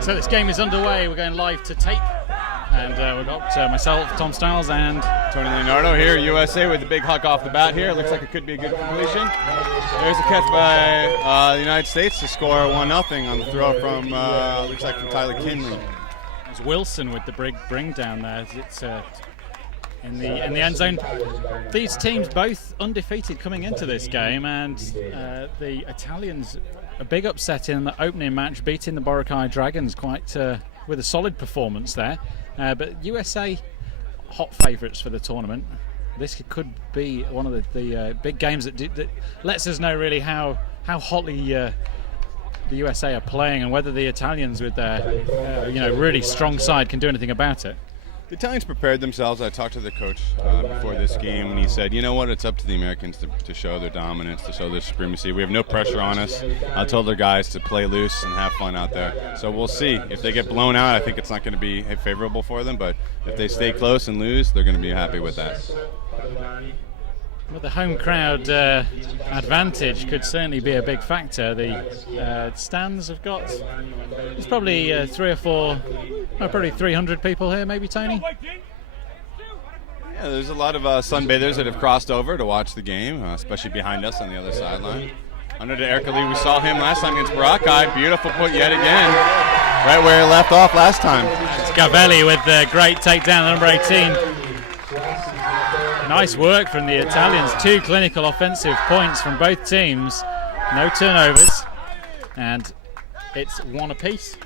So this game is underway. We're going live to tape, and we've got myself, Tom Stiles, and Tony Leonardo here, USA, with the big huck off the bat here. Looks like it could be a good completion. There's a catch by the United States to score 1-0 on the throw from, looks like from Tyler Kinley. It's Wilson with the bring down there. It's in the end zone. These teams both undefeated coming into this game, and the Italians a big upset in the opening match, beating the Boracay Dragons quite with a solid performance there. But USA hot favourites for the tournament. This could be one of the big games that lets us know really how hotly the USA are playing, and whether the Italians with their really strong side can do anything about it. The Italians prepared themselves. I talked to the coach before this game, and he said, you know what, it's up to the Americans to show their dominance, to show their supremacy. We have no pressure on us. I told their guys to play loose and have fun out there. So we'll see. If they get blown out, I think it's not going to be favorable for them, but if they stay close and lose, they're going to be happy with that. Well, the home crowd advantage could certainly be a big factor. The stands have got, there's probably 300 people here, maybe, Tony? Yeah, there's a lot of sunbathers that have crossed over to watch the game, especially behind us on the other sideline. Under to Erkali, we saw him last time against Boracay. Beautiful put yet again, right where he left off last time. It's Gavelli with the great takedown, number 18. Nice work from the Italians. 2 clinical offensive points from both teams. No turnovers. And it's 1 apiece.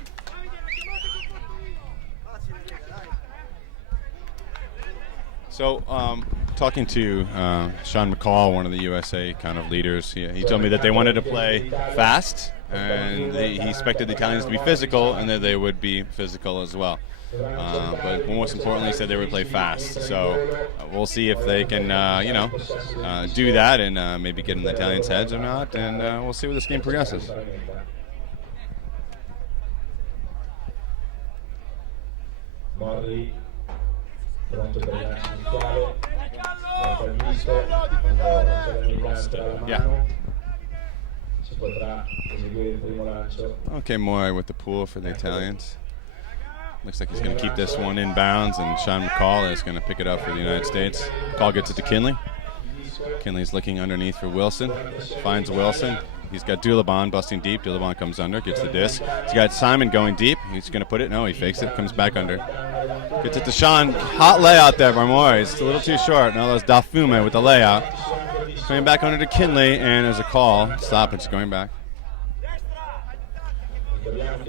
So, talking to Sean McCall, one of the USA kind of leaders, he told me that they wanted to play fast, and he expected the Italians to be physical, and that they would be physical as well. But most importantly, he said they would play fast. So we'll see if they can, do that and maybe get in the Italians' heads or not, and we'll see where this game progresses. Yeah. Okay, Moy with the pool for the Italians. Looks like he's going to keep this one in bounds, and Sean McCall is going to pick it up for the United States. McCall gets it to Kinley. Kinley's looking underneath for Wilson. Finds Wilson. He's got Dulabon busting deep. Dulabon comes under, gets the disc. He's got Simon going deep. He's going to put it. No, he fakes it. Comes back under. Gets it to Sean. Hot layout there by Moy. It's a little too short. Now that's Dafume with the layout. Coming back under to Kinley, and there's a call. Stop. It's going back.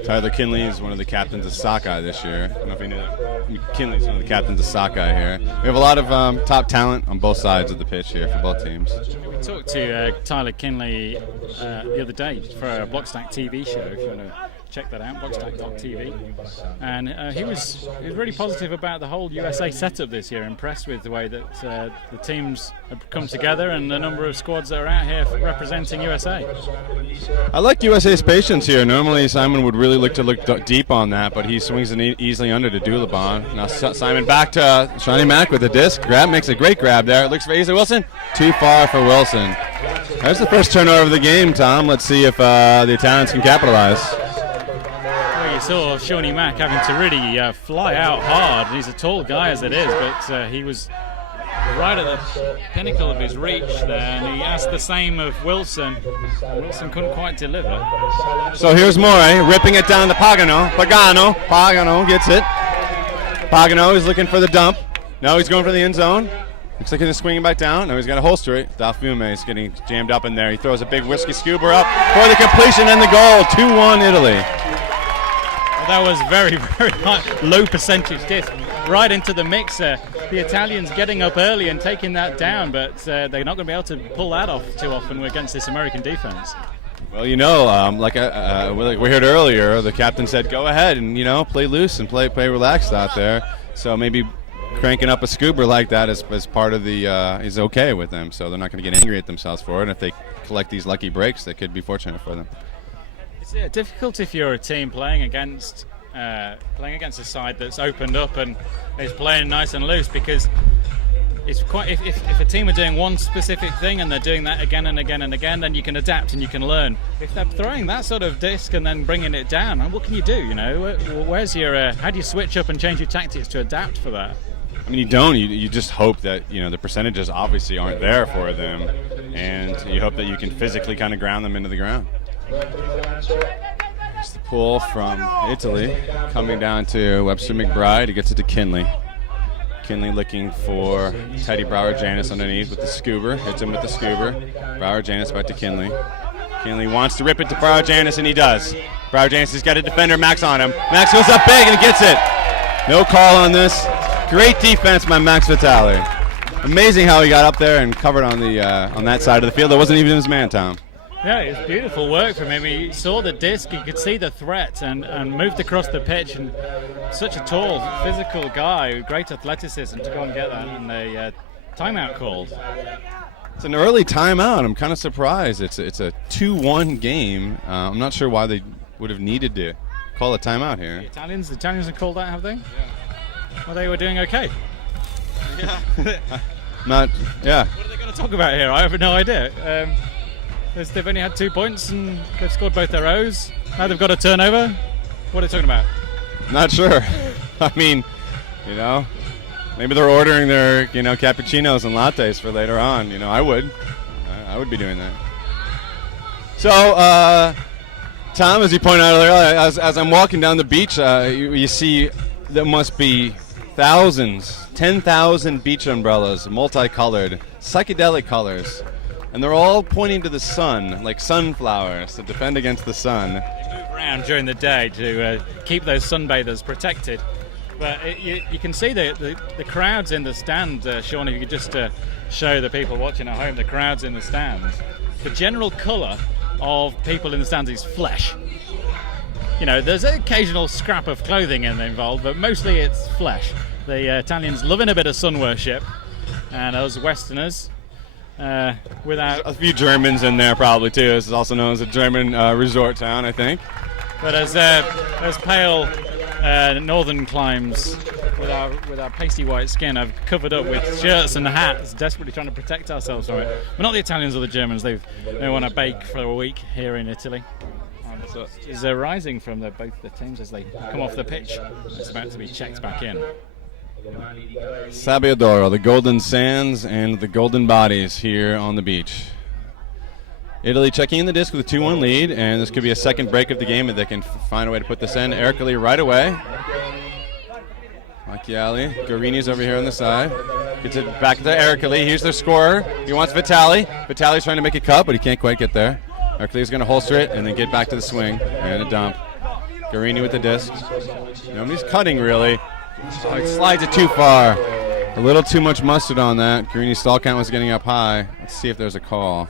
Tyler Kinley is one of the captains of Sockeye this year. I don't know if you knew that. Kinley's one of the captains of Sockeye here. We have a lot of top talent on both sides of the pitch here for both teams. We talked to Tyler Kinley the other day for a Blockstack TV show, if you want to check that out, blockstack.tv. And he was really positive about the whole USA setup this year, impressed with the way that the teams have come together and the number of squads that are out here representing USA. I like USA's patience here. Normally Simon would really look deep on that, but he swings it easily under to Dulabon. Now Simon back to Shawnee Mack with the disc. Grab, makes a great grab there. Looks for Asa Wilson. Too far for Wilson. There's the first turnover of the game, Tom. Let's see if the Italians can capitalize. You saw Shawnee Mack having to really fly out hard. He's a tall guy as it is, but he was right at the pinnacle of his reach there, and he asked the same of Wilson. Wilson couldn't quite deliver. So here's Moy ripping it down to Pagano. Pagano gets it. Pagano is looking for the dump. No, he's going for the end zone. Looks like he's swinging back down. No, he's got to holster it. Dafume is getting jammed up in there. He throws a big whiskey scuba up for the completion and the goal. 2-1 Italy. That was very, very high, low percentage disc right into the mixer. The Italians getting up early and taking that down, but they're not going to be able to pull that off too often against this American defense. Well, like we heard earlier, the captain said, go ahead and, play loose and play relaxed out there. So maybe cranking up a scuba like that is part of the is okay with them. So they're not going to get angry at themselves for it. And if they collect these lucky breaks, that could be fortunate for them. It's difficult if you're a team playing against a side that's opened up and is playing nice and loose, because it's quite if a team are doing one specific thing and they're doing that again and again and again, then you can adapt and you can learn. If they're throwing that sort of disc and then bringing it down, what can you do? You know, where's your how do you switch up and change your tactics to adapt for that? I mean, you don't. You just hope that, you know, the percentages obviously aren't there for them, and you hope that you can physically kind of ground them into the ground. It's the pull from Italy, coming down to Webster McBride. He gets it to Kinley. Kinley looking for Teddy Brouwer-Janis underneath with the Scuba. Hits him with the Scuba. Brouwer-Janis back to Kinley. Kinley wants to rip it to Brouwer-Janis, and he does. Brouwer-Janis has got a defender, Max, on him. Max goes up big and gets it. No call on this. Great defense by Max Vitale. Amazing how he got up there and covered on the on that side of the field. That wasn't even his man, Tom. Yeah, it was beautiful work from him. He saw the disc, he could see the threat, and moved across the pitch. And such a tall, physical guy with great athleticism to go and get that, and a timeout called. It's an early timeout. I'm kind of surprised. It's a 2-1 game. I'm not sure why they would have needed to call a timeout here. The Italians have called that, have they? Yeah. Well, they were doing okay. Yeah. What are they going to talk about here? I have no idea. They've only had 2 points and they've scored both their O's. Now they've got a turnover. What are they talking about? Not sure. I mean, you know, maybe they're ordering their, you know, cappuccinos and lattes for later on. You know, I would be doing that. So, Tom, as you pointed out earlier, as I'm walking down the beach, you see there must be thousands, 10,000 beach umbrellas, multicolored, psychedelic colors. And they're all pointing to the sun, like sunflowers, to defend against the sun. They move around during the day to keep those sunbathers protected. But you can see the crowds in the stand, Sean, if you could just show the people watching at home the crowds in the stands. The general colour of people in the stands is flesh. You know, there's an occasional scrap of clothing involved, but mostly it's flesh. The Italians loving a bit of sun worship, and us Westerners, without a few Germans in there probably too. This is also known as a German resort town, I think. But as pale northern climes with our pasty white skin, I've covered up with shirts and hats, desperately trying to protect ourselves from it. But not the Italians or the Germans. They want to bake for a week here in Italy. So is rising from both the teams as they come off the pitch. It's about to be checked back in. Sabbiadoro, the golden sands and the golden bodies here on the beach. Italy checking in the disc with a 2-1 lead, and this could be a second break of the game if they can find a way to put this in. Ercole right away. Macchiali, Garini's over here on the side. Gets it back to Ercole. Here's their scorer. He wants Vitale. Vitale's trying to make a cut, but he can't quite get there. Ercole's going to holster it and then get back to the swing and a dump. Garini with the disc. Nobody's cutting really. Slides it too far. A little too much mustard on that. Garini's stall count was getting up high. Let's see if there's a call.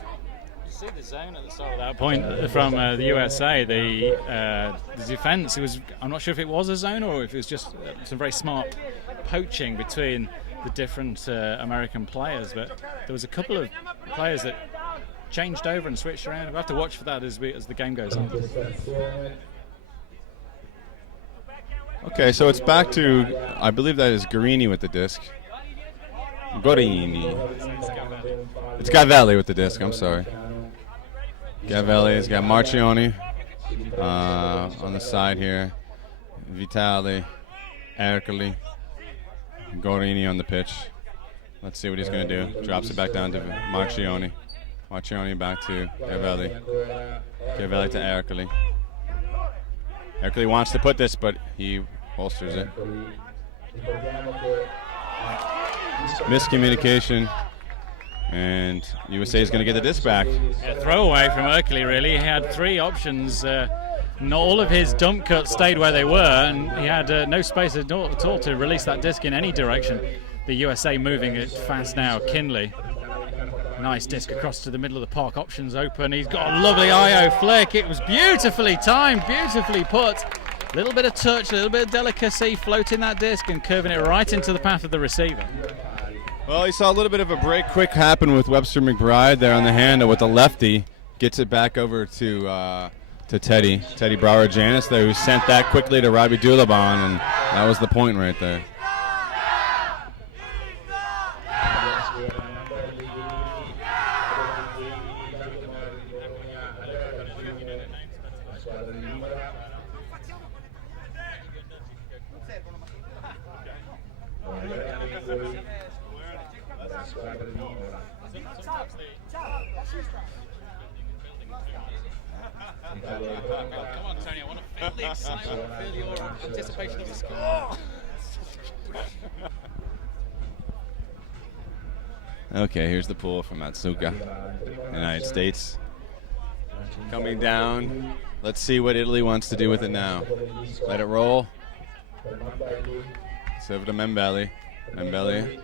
You see the zone at the start of that point from the USA. The defense, I'm not sure if it was a zone or if it was just some very smart poaching between the different American players. But there was a couple of players that changed over and switched around. We'll have to watch for that as the game goes on. Okay, so it's back to, I believe that is Garini with the disc. Gorini. It's Gavelli with the disc, I'm sorry. Gavelli has got Marchioni on the side here. Vitale, Ercole, Gorini on the pitch. Let's see what he's going to do. Drops it back down to Marchioni. Marchioni back to Gavelli. Gavelli to Ercole. Ercole wants to put this, but he holsters it. Miscommunication, and USA is going to get the disc back. A throwaway from Ercole, really. He had 3 options. Not all of his dump cuts stayed where they were, and he had no space at all to release that disc in any direction. The USA moving it fast now. Kinley. Nice disc across to the middle of the park. Options open. He's got a lovely IO flick. It was beautifully timed, beautifully put. A little bit of touch, a little bit of delicacy, floating that disc and curving it right into the path of the receiver. Well, you saw a little bit of a break quick happen with Webster McBride there on the handle with the lefty. Gets it back over to Teddy Brouwer-Janis there, who sent that quickly to Robbie Dulabon, and that was the point right there. Come on, Tony, I want to feel the excitement, I want to feel your anticipation of the score. Okay, here's the pull from Matsuka, United States. Coming down. Let's see what Italy wants to do with it now. Let it roll. It's over to Membelli. Membelli.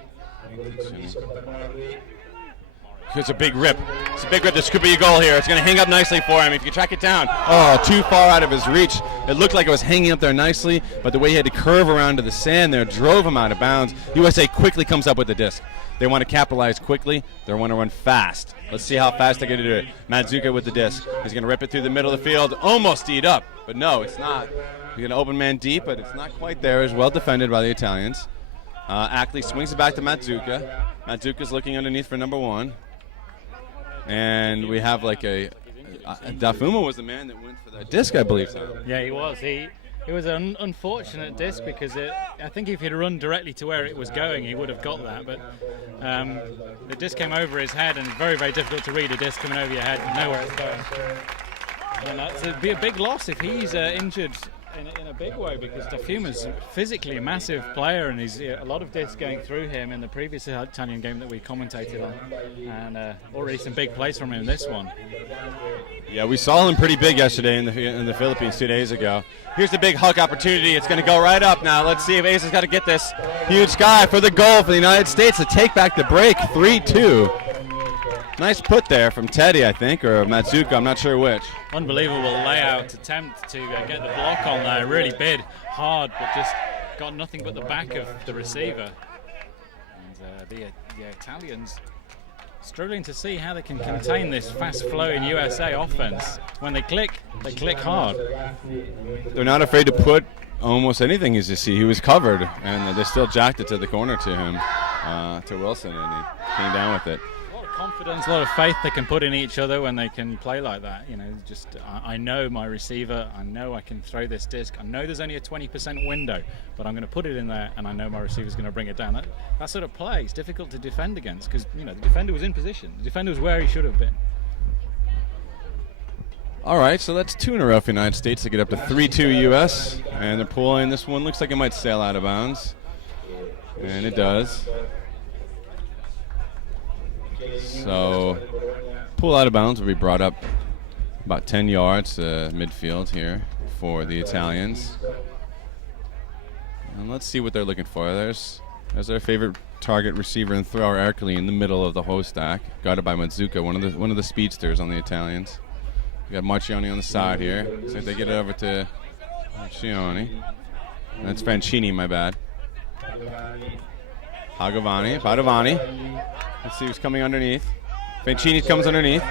It's a big rip. It's a big rip. This could be a goal here. It's going to hang up nicely for him if you can track it down. Oh, too far out of his reach. It looked like it was hanging up there nicely, but the way he had to curve around to the sand there drove him out of bounds. USA quickly comes up with the disc. They want to capitalize quickly. They want to run fast. Let's see how fast they're going to do it. Matsuka with the disc. He's going to rip it through the middle of the field. Almost teed up, but no, it's not. He's going to open man deep, but it's not quite there. It's well defended by the Italians. Ackley swings it back to Matsuka. Matsuka's looking underneath for number one. And we have like Dafuma was the man that went for that disc, I believe so. Yeah, he was. It was an unfortunate disc because I think if he'd run directly to where it was going, he would have got that. But the disc came over his head, and it's very, very difficult to read a disc coming over your head and know where it's going. And that'd be a big loss if he's injured in a big way, because Dafuma's physically a massive player, and he's a lot of discs going through him in the previous Italian game that we commentated on, and already some big plays from him in this one. Yeah, we saw him pretty big yesterday in the Philippines 2 days ago. Here's the big Huck opportunity. It's going to go right up now. Let's see if Ace has got to get this. Huge sky for the goal for the United States to take back the break, 3-2. Nice put there from Teddy, I think, or Matsuka, I'm not sure which. Unbelievable layout attempt to get the block on there. Really bid hard, but just got nothing but the back of the receiver. And the Italians struggling to see how they can contain this fast-flowing USA offense. When they click hard. They're not afraid to put almost anything. As you see, he was covered, and they still jacked it to the corner to him, to Wilson, and he came down with it. Confidence, a lot of faith they can put in each other when they can play like that. You know, just I know my receiver, I know I can throw this disc, I know there's only a 20% window, but I'm going to put it in there, and I know my receiver's going to bring it down. That sort of play is difficult to defend against, because the defender was in position, the defender was where he should have been. All right, so that's 2 in a row for the United States to get up to 3-2 U.S., and they're pulling this one. Looks like it might sail out of bounds, and it does. So, pull out of bounds will be brought up about 10 yards midfield here for the Italians. And let's see what they're looking for. There's their favorite target receiver and thrower, Ercoli, in the middle of the hoe stack, guarded by Matsuka, one of the speedsters on the Italians. We got Marchioni on the side here. So if they get it over to Marchioni. That's Fancini, my bad. Padovani. Let's see who's coming underneath. Fancini comes underneath.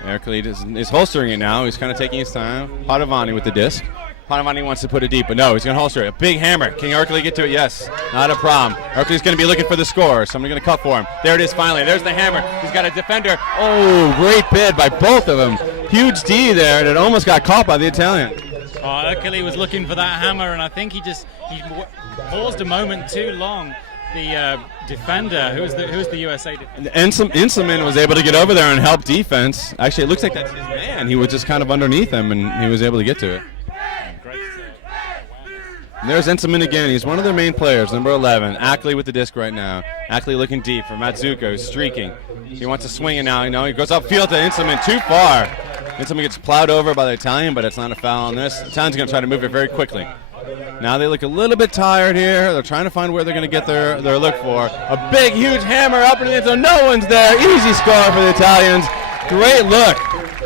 Ercoli is holstering it now. He's kind of taking his time. Padovani with the disc. Padovani wants to put it deep, but no, he's going to holster it. A big hammer. Can Ercoli get to it? Yes. Not a problem. Ercoli's going to be looking for the score. Somebody's going to cut for him. There it is finally. There's the hammer. He's got a defender. Oh, great bid by both of them. Huge D there, and it almost got caught by the Italian. Ercoli was looking for that hammer, and I think he paused a moment too long. The defender, who was the USA defender? Inselman was able to get over there and help defense. Actually, it looks like that's his man. He was just kind of underneath him, and he was able to get to it. And there's Inselman again. He's one of their main players, number 11. Ackley with the disc right now. Ackley looking deep for Matsuka, who's streaking. He wants to swing it now. He goes upfield to Inselman, too far. Inselman gets plowed over by the Italian, but it's not a foul on this. The Italian's going to try to move it very quickly. Now they look a little bit tired here. They're trying to find where they're going to get their look for. A big, huge hammer up in the end zone. No one's there. Easy score for the Italians. Great look.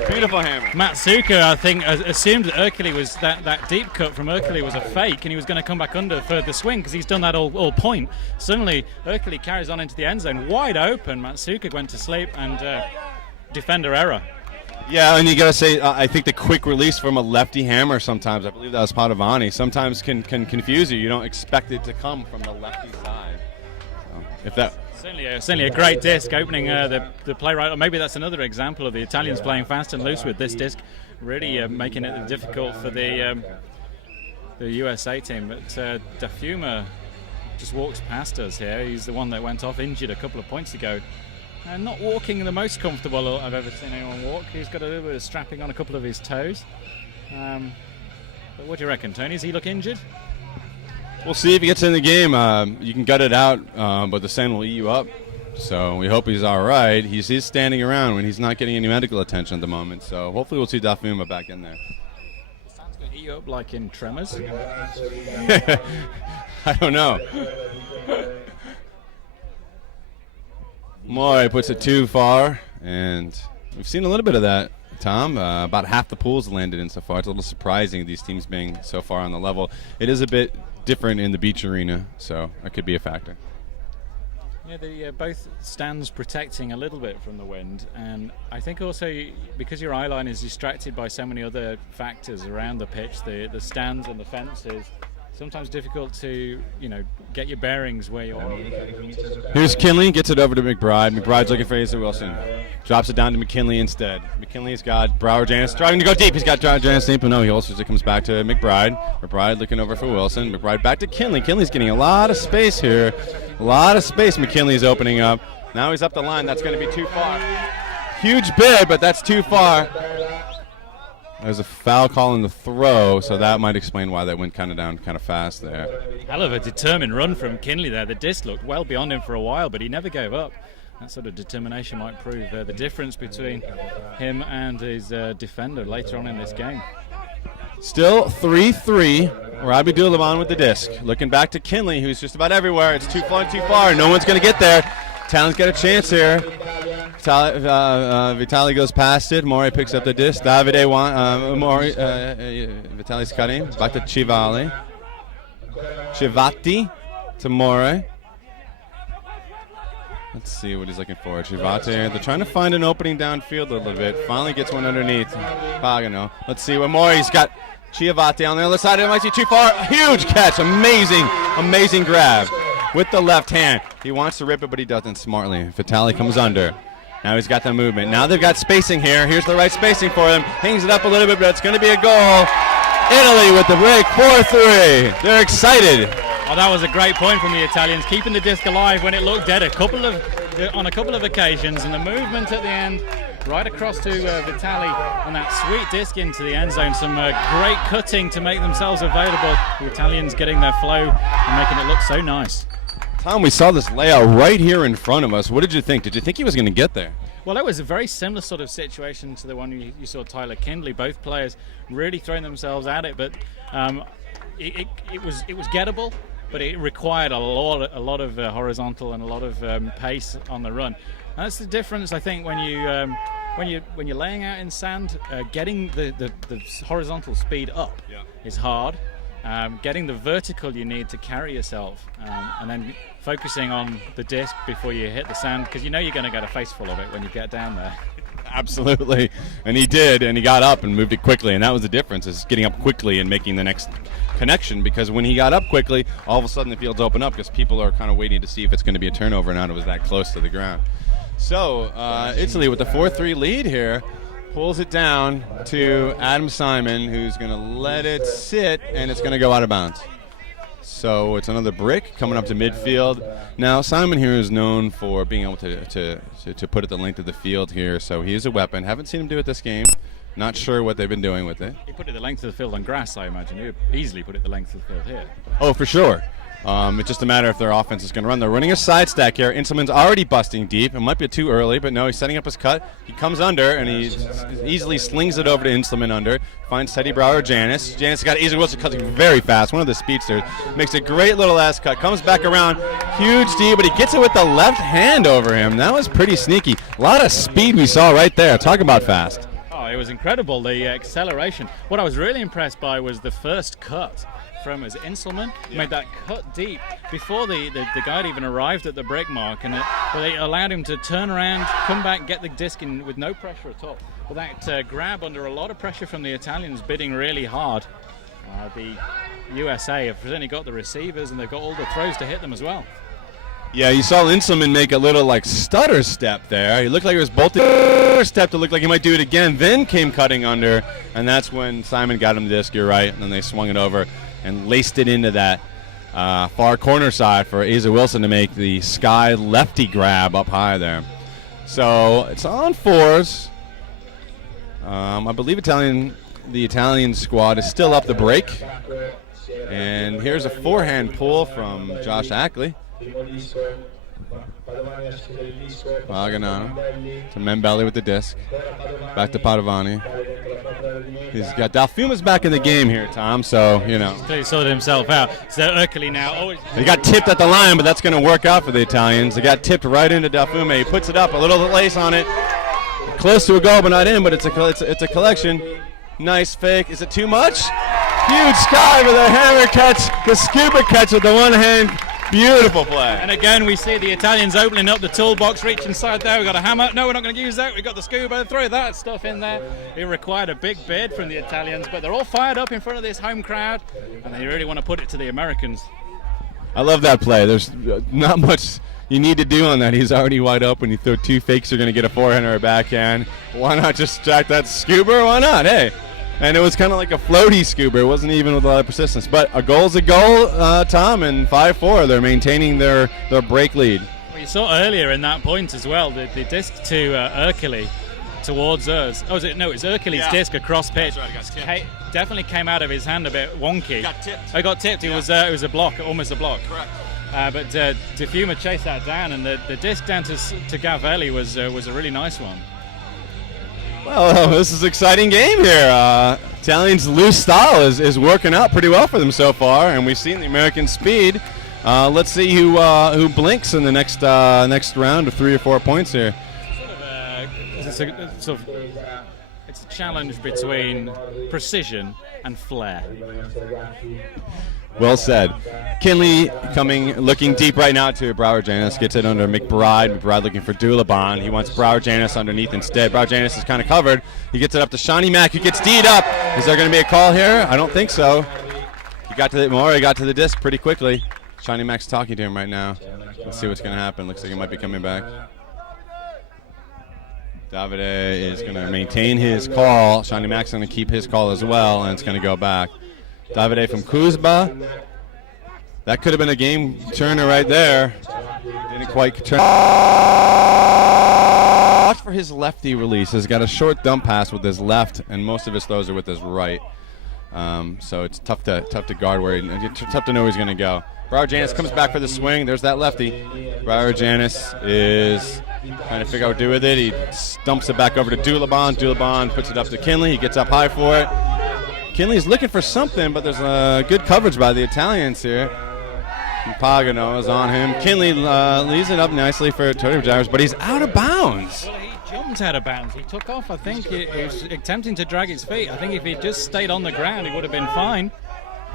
Beautiful hammer. Matsuka, I think, assumed that Ercoli was that deep cut from Ercoli was a fake, and he was going to come back under for the swing because he's done that all point. Suddenly, Ercoli carries on into the end zone, wide open. Matsuka went to sleep, and defender error. Yeah, and you got to say, I think the quick release from a lefty hammer sometimes, I believe that was Padovani, sometimes can confuse you. You don't expect it to come from the lefty side. if that. Certainly a great disc opening the play right. Or maybe that's another example of the Italians playing fast and loose with this disc, really making it difficult for the USA team. But Dafuma just walks past us here. He's the one that went off injured a couple of points ago. And not walking the most comfortable I've ever seen anyone walk. He's got a little bit of strapping on a couple of his toes. But what do you reckon, Tony? Does he look injured? We'll see if he gets in the game. You can gut it out, but the Sen will eat you up. So we hope he's all right. He's standing around when he's not getting any medical attention at the moment. So hopefully we'll see Dafuma back in there. The Sen's going to eat you up like in Tremors? I don't know. Moy puts it too far, and we've seen a little bit of that, Tom. About half the pools landed in so far. It's a little surprising, these teams being so far on the level. It is a bit different in the beach arena, so that could be a factor. Yeah, both stands protecting a little bit from the wind, and I think also because your eye line is distracted by so many other factors around the pitch, the stands and the fences, sometimes difficult to get your bearings where you are. Here's Kinley, gets it over to McBride. McBride's looking for Asa Wilson. Drops it down to McKinley instead. McKinley's got Brower Janis driving to go deep. He's got Janis deep, but no, he holsters it, comes back to McBride. McBride looking over for Wilson. McBride back to Kinley. Kinley's getting a lot of space here. A lot of space McKinley's opening up. Now he's up the line. That's going to be too far. Huge bid, but that's too far. There's a foul call in the throw, so that might explain why that went kind of down kind of fast there. Hell of a determined run from Kinley there. The disc looked well beyond him for a while, but he never gave up. That sort of determination might prove the difference between him and his defender later on in this game. Still 3-3. Robbie Doulaban with the disc. Looking back to Kinley, who's just about everywhere. It's too far. No one's going to get there. Talon's got a chance here. Vitali goes past it. Mori picks up the disc. Vitaly's cutting. Back to Chivali. Chivati to Mori. Let's see what he's looking for. Chivati. They're trying to find an opening downfield a little bit. Finally gets one underneath. Pagano. Let's see what Mori's got. Chivati on the other side. It might be too far. Huge catch. Amazing grab with the left hand. He wants to rip it, but he doesn't smartly. Vitali comes under. Now he's got the movement. Now they've got spacing here. Here's the right spacing for them. Hangs it up a little bit, but it's going to be a goal. Italy with the break, 4-3. They're excited. Oh, that was a great point from the Italians, keeping the disc alive when it looked dead on a couple of occasions, and the movement at the end, right across to Vitali on that sweet disc into the end zone. Some great cutting to make themselves available. The Italians getting their flow and making it look so nice. Tom, we saw this layout right here in front of us. What did you think? Did you think he was going to get there? Well, that was a very similar sort of situation to the one you saw Tyler Kindley. Both players really throwing themselves at it, but it was gettable, but it required a lot of horizontal and a lot of pace on the run. And that's the difference, I think, when you're laying out in sand. Getting the horizontal speed up is hard. Getting the vertical you need to carry yourself, and then focusing on the disc before you hit the sand, because you're going to get a face full of it when you get down there. Absolutely, and he did, and he got up and moved it quickly, and that was the difference, is getting up quickly and making the next connection, because when he got up quickly, all of a sudden the field's open up because people are kind of waiting to see if it's going to be a turnover or not. It was that close to the ground. So Italy with the 4-3 lead here pulls it down to Adam Simon, who's going to let it sit, and it's going to go out of bounds. So it's another brick coming up to midfield. Now Simon here is known for being able to put it the length of the field here, so he is a weapon. Haven't seen him do it this game. Not sure what they've been doing with it. He put it the length of the field on grass, I imagine. He would easily put it the length of the field here. Oh, for sure. It's just a matter if their offense is going to run. They're running a side stack here. Inselman's already busting deep. It might be too early, but no, he's setting up his cut. He comes under, and he easily slings it over to Inselman under. Finds Teddy Brower Janis. Janis got Asa Wilson cutting very fast. One of the speedsters. Makes a great little ass cut. Comes back around. Huge D, but he gets it with the left hand over him. That was pretty sneaky. A lot of speed we saw right there. Talk about fast. Oh, it was incredible, the acceleration. What I was really impressed by was the first cut from his Inselman. Made that cut deep before the guy had even arrived at the break mark, and they allowed him to turn around, come back, get the disc in with no pressure at all. But that grab under a lot of pressure from the Italians, bidding really hard. The USA have certainly got the receivers, and they've got all the throws to hit them as well. Yeah, you saw Inselman make a little like stutter step there. He looked like he was bolted step to look like he might do it again, then came cutting under, and that's when Simon got him the disc, you're right, and then they swung it over and laced it into that far corner side for Asa Wilson to make the sky lefty grab up high there. So it's on fours. I believe the Italian squad is still up the break. And here's a forehand pull from Josh Ackley. Paganano to Membelli with the disc. Back to Padovani. He's got Dalfuma's back in the game here, Tom, so, you know. He sorted himself out. So Ercole now. He got tipped at the line, but that's going to work out for the Italians. They got tipped right into Dalfuma. He puts it up, a little lace on it. Close to a goal, but not in, but it's a collection. Nice fake. Is it too much? Huge Sky with a hammer catch, the scuba catch with the one hand. Beautiful play. And again, we see the Italians opening up the toolbox, reach inside there. We've got a hammer. No, we're not going to use that. We've got the scuba. Throw that stuff in there. It required a big bid from the Italians, but they're all fired up in front of this home crowd, and they really want to put it to the Americans. I love that play. There's not much you need to do on that. He's already wide open. You throw two fakes, you're going to get a forehand or a backhand. Why not just jack that scuba? Why not? Hey. And it was kind of like a floaty scuba. It wasn't even with a lot of persistence. But a goal's a goal, Tom, and 5-4. They're maintaining their break lead. Well, you saw earlier in that point as well, the disc to Ercole towards us. Oh, it was Ercole's disc across pitch. That's right, definitely came out of his hand a bit wonky. He got tipped. I got tipped. It was a block, almost a block. Correct. But Dalfuma chased that down, and the disc down to Gavelli was a really nice one. Well, this is an exciting game here. Italians' loose style is working out pretty well for them so far, and we've seen the American speed. Let's see who blinks in the next round of 3 or 4 points here. It's a challenge between precision and flair. Well said. Kinley looking deep right now to Broward Janis. Gets it under McBride. McBride looking for Dulabon. He wants Broward Janis underneath instead. Broward Janis is kind of covered. He gets it up to Shawnee Mack, who gets D'd up. Is there going to be a call here? I don't think so. He got to the disc pretty quickly. Shawnee Mack's talking to him right now. Let's see what's going to happen. Looks like he might be coming back. Davide is going to maintain his call. Shawnee Mack's going to keep his call as well, and it's going to go back. Davide from Kuzba. That could have been a game turner right there. Didn't quite turn. Watch for his lefty release. He's got a short dump pass with his left, and most of his throws are with his right. So it's tough to guard tough to know where he's going to go. Broward Janis comes back for the swing. There's that lefty. Broward Janis is trying to figure out what to do with it. He dumps it back over to Dulabon. Dulabon puts it up to Kinley. He gets up high for it. Kinley's looking for something, but there's good coverage by the Italians here. Pagano is on him. Kinley leaves it up nicely for Tony Gyres, but he's out of bounds. Well, he jumped out of bounds. He took off. I think he was attempting to drag his feet. I think if he just stayed on the ground, he would have been fine.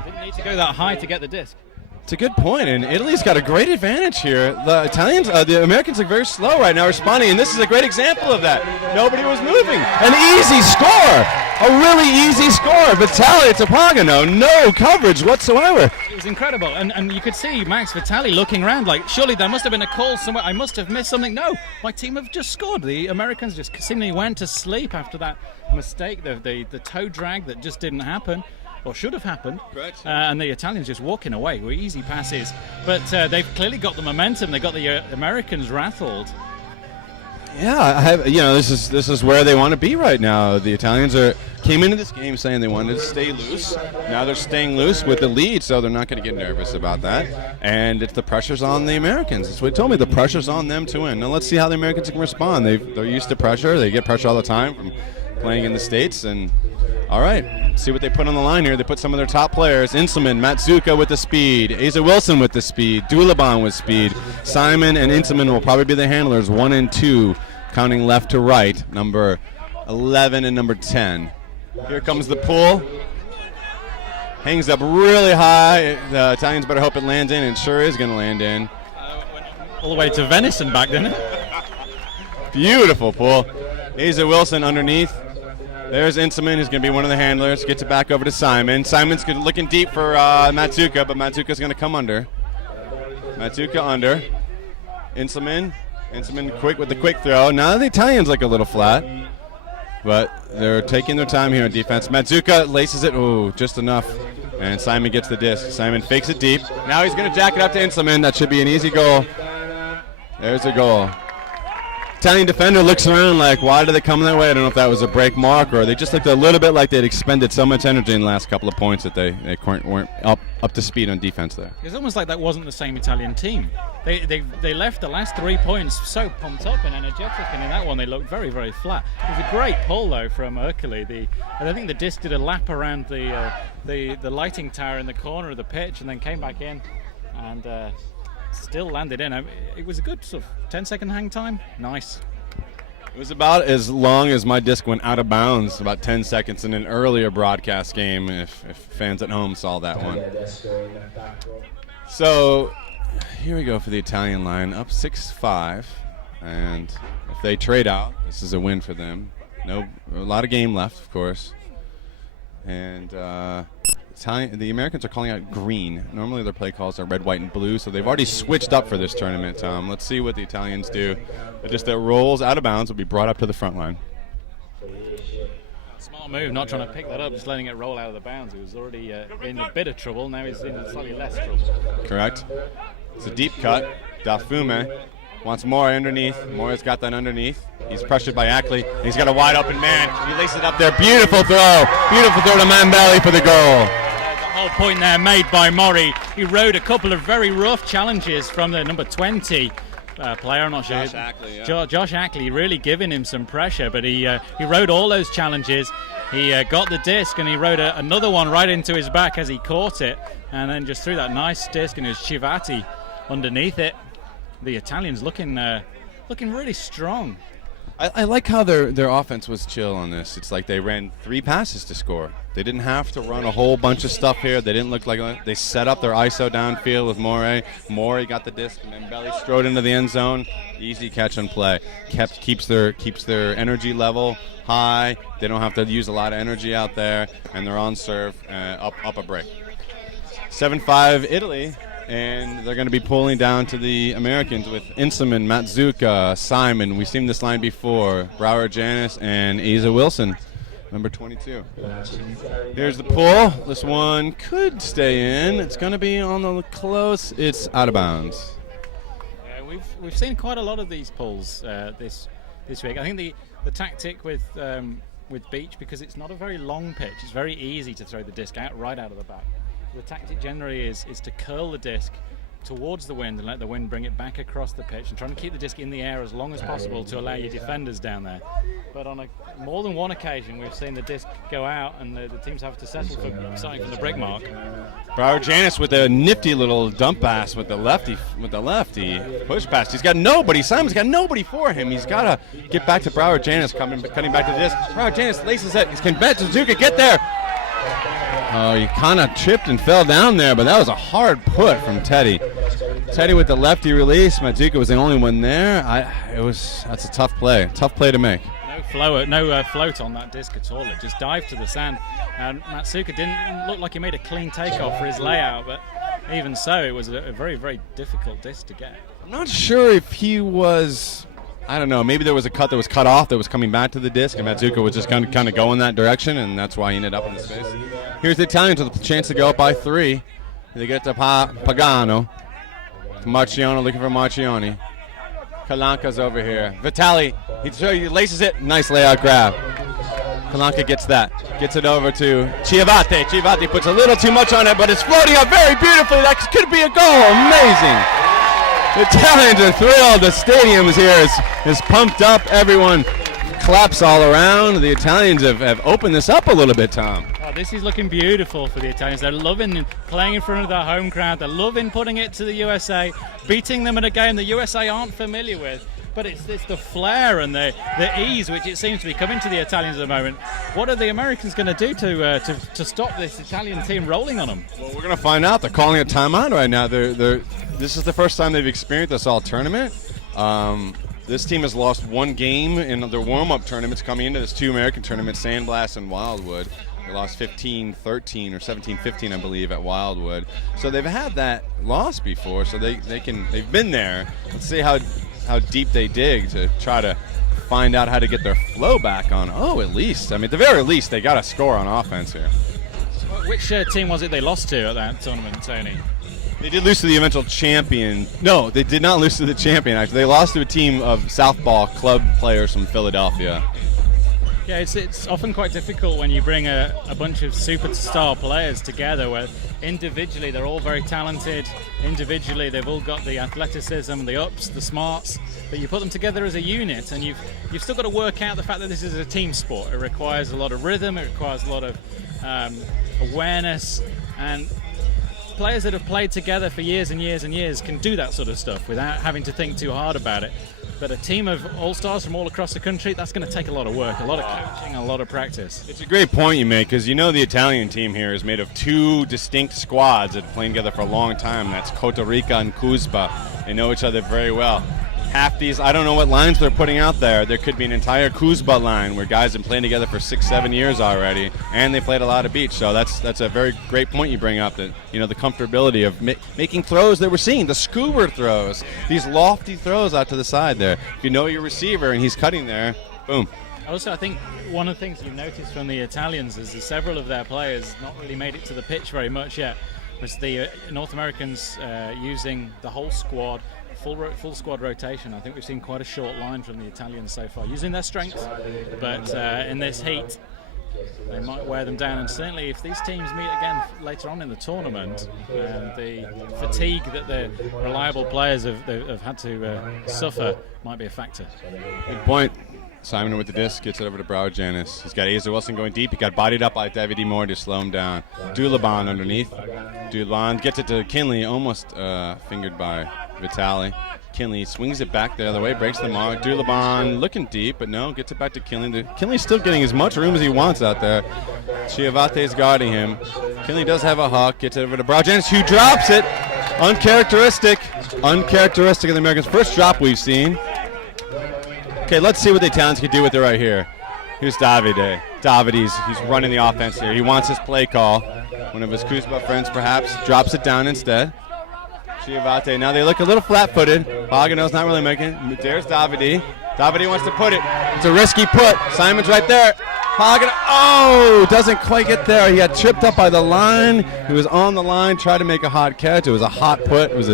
Didn't need to go that high to get the disc. It's a good point, and Italy's got a great advantage here. The Americans look very slow right now responding, and this is a great example of that. Nobody was moving. An easy score, a really easy score. Vitali to Pagano, no coverage whatsoever. It was incredible, and you could see Max Vitali looking around like, surely there must have been a call somewhere. I must have missed something. No, my team have just scored. The Americans just seemingly went to sleep after that mistake, the toe drag that just didn't happen. Or should have happened. And the Italians just walking away with easy passes. But they've clearly got the momentum. They got the Americans rattled. Yeah, this is where they want to be right now. The Italians came into this game saying they wanted to stay loose. Now they're staying loose with the lead, so they're not going to get nervous about that. And it's the pressure's on the Americans. That's what he told me. The pressure's on them to win. Now let's see how the Americans can respond. They're used to pressure. They get pressure all the time from playing in the States. And all right, see what they put on the line here. They put some of their top players. Inselman, Matsuka with the speed. Asa Wilson with the speed. Dulabon with speed. Simon and Inselman will probably be the handlers, 1 and 2, counting left to right, number 11 and number 10. Here comes the pull. Hangs up really high. The Italians better hope it lands in, and sure is going to land in. All the way to Venice and back, didn't it? Beautiful pull. Asa Wilson underneath. There's Inselman, who's going to be one of the handlers. Gets it back over to Simon. Simon's looking deep for Matsuka, but Matsuka's going to come under. Matsuka under. Inselman quick with the quick throw. Now the Italians look a little flat, but they're taking their time here on defense. Matsuka laces it, just enough, and Simon gets the disc. Simon fakes it deep. Now he's going to jack it up to Inselman. That should be an easy goal. There's a goal. Italian defender looks around like, why did they come that way? I don't know if that was a break mark or they just looked a little bit like they'd expended so much energy in the last couple of points that they weren't up to speed on defense there. It's almost like that wasn't the same Italian team. They left the last 3 points so pumped up and energetic, and in that one they looked very, very flat. It was a great pull though from Ercole. I think the disc did a lap around the lighting tower in the corner of the pitch and then came back in and still landed in. It was a good sort of 10-second hang time. Nice. It was about as long as my disc went out of bounds, about 10 seconds in an earlier broadcast game, if fans at home saw that one. So here we go for the Italian line, up 6-5, and if they trade out, this is a win for them. A lot of game left, of course, and the Americans are calling out green. Normally their play calls are red, white, and blue, so they've already switched up for this tournament, Tom. Let's see what the Italians do. But just that rolls out of bounds will be brought up to the front line. Smart move, not trying to pick that up, just letting it roll out of the bounds. He was already in a bit of trouble, now he's in slightly less trouble. Correct. It's a deep cut. Dafume wants Mora underneath. Mora's got that underneath. He's pressured by Ackley. He's got a wide open man. He laces it up there. Beautiful throw. Beautiful throw to Mambelli for the goal. The whole point there made by Mori. He rode a couple of very rough challenges from the number 20 player. I'm not sure. Josh Ackley, yeah. Josh Ackley really giving him some pressure, but he rode all those challenges. He got the disc and he rode another one right into his back as he caught it, and then just threw that nice disc, and it was Chivati underneath it. The Italians looking really strong. I like how their offense was chill on this. It's like they ran 3 passes to score. They didn't have to run a whole bunch of stuff here. They didn't look like they set up their ISO downfield with Morey. Morey got the disc and then Belly strode into the end zone. Easy catch and play. Keeps their energy level high. They don't have to use a lot of energy out there, and they're on serve up a break. 7-5 Italy. And they're going to be pulling down to the Americans with Inselman, Matsuka, Simon. We've seen this line before. Brower Janis and Asa Wilson, number 22. Here's the pull. This one could stay in. It's going to be on the close. It's out of bounds. Yeah, we've seen quite a lot of these pulls this week. I think the tactic with Beach, because it's not a very long pitch, it's very easy to throw the disc right out of the back. The tactic generally is to curl the disc towards the wind and let the wind bring it back across the pitch and trying to keep the disc in the air as long as possible to allow your defenders down there. But on more than one occasion we've seen the disc go out and the teams have to settle for starting from the brick mark. Brower Janis with a nifty little dump pass with the lefty push pass. He's got nobody. Simon's got nobody for him. He's got to get back to Brower Janis, cutting back to the disc. Brower Janis laces it. Can Matsuka get there? Oh, he kind of tripped and fell down there, but that was a hard put from Teddy. Teddy with the lefty release. Matsuka was the only one there. That's a tough play to make. No float on that disc at all. It just dived to the sand, and Matsuka didn't look like he made a clean takeoff for his layout, but even so, it was a very, very difficult disc to get. I'm not sure if he was. I don't know, maybe there was a cut that was cut off that was coming back to the disc, and Matsuka was just kind of go in that direction, and that's why he ended up in the space. Here's the Italians with a chance to go up by 3. They get to Pagano. Marciano looking for Marcioni. Kalanka's over here. Vitali, he laces it. Nice layout grab. Kalanka gets that. Gets it over to Chiavate. Chiavate puts a little too much on it, but it's floating up very beautifully. That could be a goal. Amazing. The Italians are thrilled. The stadium is pumped up. Everyone claps all around. The Italians have opened this up a little bit, Tom. Oh, this is looking beautiful for the Italians. They're loving playing in front of their home crowd. They're loving putting it to the USA, beating them in a game the USA aren't familiar with. But it's the flair and the ease which it seems to be coming to the Italians at the moment. What are the Americans going to do to stop this Italian team rolling on them? Well, we're going to find out. They're calling a timeout right now. This is the first time they've experienced this all tournament. This team has lost one game in their warm-up tournaments coming into this 2 American tournaments, Sandblast and Wildwood. They lost 15-13 or 17-15, I believe, at Wildwood. So they've had that loss before, so they've been there. Let's see how deep they dig to try to find out how to get their flow back on. Oh, at least. I mean, at the very least, they got to score on offense here. Which team was it they lost to at that tournament, Tony? They did lose to the eventual champion. No, they did not lose to the champion, actually. They lost to a team of Southpaw club players from Philadelphia. Yeah, it's often quite difficult when you bring a bunch of superstar players together where individually they're all very talented. Individually they've all got the athleticism, the ups, the smarts, but you put them together as a unit and you've still got to work out the fact that this is a team sport. It requires a lot of rhythm, it requires a lot of awareness, and players that have played together for years and years and years can do that sort of stuff without having to think too hard about it. But a team of all-stars from all across the country, that's going to take a lot of work, a lot of coaching, a lot of practice. It's a great point you make, because you know the Italian team here is made of two distinct squads that have played together for a long time. That's Costa Rica and Cuspa. They know each other very well. Half these, I don't know what lines they're putting out there. There could be an entire Cuspa line where guys have been playing together for 6-7 years already, and they played a lot of beach. So that's a very great point you bring up, that you know the comfortability of making throws that we're seeing, the scuba throws, these lofty throws out to the side there. If you know your receiver and he's cutting there, boom. Also, I think one of the things you've noticed from the Italians is that several of their players not really made it to the pitch very much yet. Was the North Americans using the whole squad, full squad rotation. I think we've seen quite a short line from the Italians so far, using their strengths, but in this heat they might wear them down, and certainly if these teams meet again later on in the tournament, the fatigue that the reliable players have had to suffer might be a factor. Good point. Simon with the disc gets it over to Broward Janis. He's got Asa Wilson going deep. He got bodied up by Davide Moore to slow him down. Dulaban underneath. Dulaban gets it to Kinley, almost fingered by Vitali. Kinley swings it back the other way, breaks the mark. Dulaban looking deep, but no, gets it back to Kinley. Kinley's still getting as much room as he wants out there. Chiavate's guarding him. Kinley does have a hawk, gets it over to Broward Janis, who drops it. Uncharacteristic of the Americans. First drop we've seen. Okay, let's see what the Italians can do with it right here. Here's Davide. He's running the offense here. He wants his play call. One of his Cuspa friends perhaps drops it down instead. Chiavate. Now they look a little flat-footed. Pagano's not really making it. There's Davide. Davide wants to put it. It's a risky put. Simon's right there. Pagano, doesn't quite get there. He got tripped up by the line. He was on the line, tried to make a hot catch. It was a hot put. It was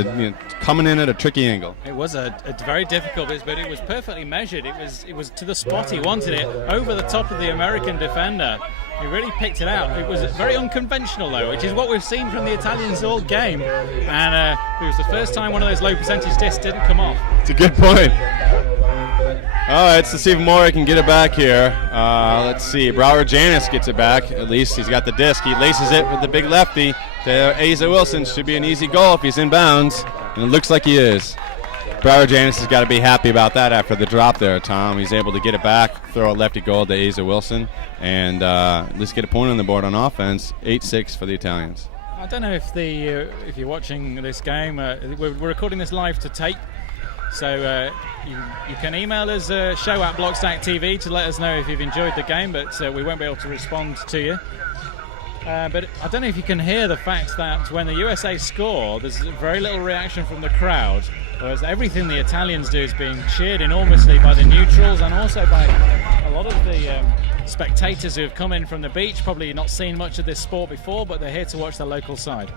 coming in at a tricky angle. It was a very difficult bit, but it was perfectly measured. It was to the spot he wanted it, over the top of the American defender. He really picked it out. It was very unconventional, though, which is what we've seen from the Italians all game. And it was the first time one of those low percentage discs didn't come off. It's a good point. All right, let's see if Maury can get it back here. Let's see. Broward Janis gets it back. At least he's got the disc. He laces it with the big lefty to Asa Wilson. Should be an easy goal if he's in bounds. And it looks like he is. Broward Janis has got to be happy about that after the drop there, Tom. He's able to get it back, throw a lefty goal to Asa Wilson, and let's get a point on the board on offense. 8-6 for the Italians. I don't know if you're watching this game. We're recording this live to tape. So you can email us show@BlockstackTV to let us know if you've enjoyed the game, but we won't be able to respond to you. But I don't know if you can hear the fact that when the USA score, there's very little reaction from the crowd, whereas everything the Italians do is being cheered enormously by the neutrals and also by a lot of the spectators who have come in from the beach, probably not seen much of this sport before, but they're here to watch their local side.